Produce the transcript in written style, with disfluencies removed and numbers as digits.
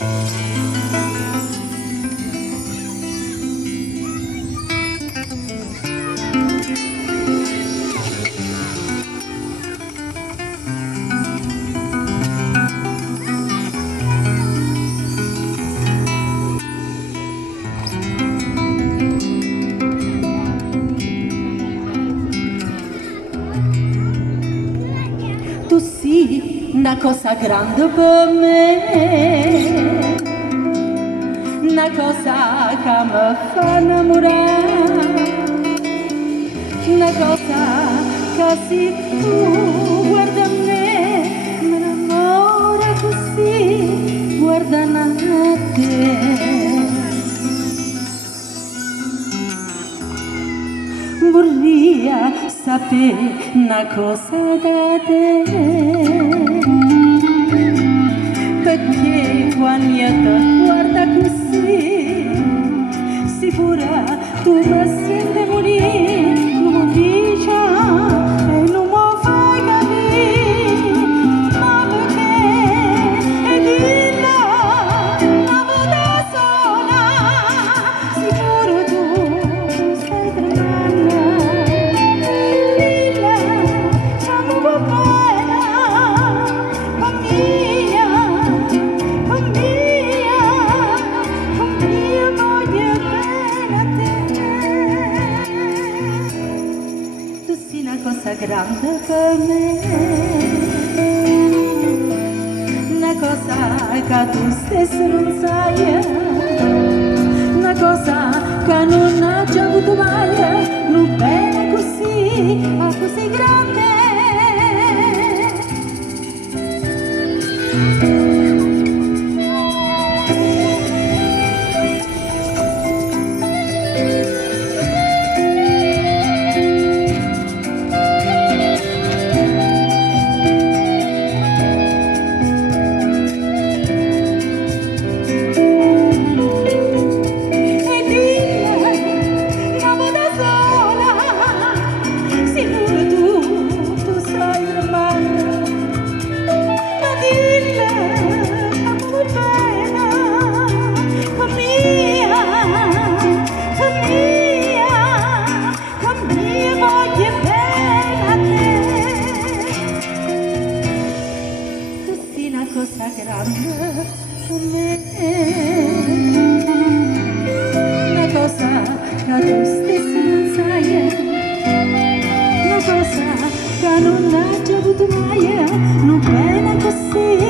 Tu sei una cosa grande per me, una cosa che mi fa innamorare, una cosa che se tu guarda a me, mi innamora così, guardando a te. Vorrei sapere una cosa da te, perché quando io ti guardo così, sicura tu mi senti morire, non mi dici e non mi fai capire, ma perché? E dillo una volta sola, sicuro tu stai tremando. Cosa grande per me, una cosa che tu stesso non sai, una cosa che non hai già avuto mai, non bene così, ma così grande. Cosa grande per me, una cosa che tu stesso non sai, una cosa che non hai già avuto mai, non bene così.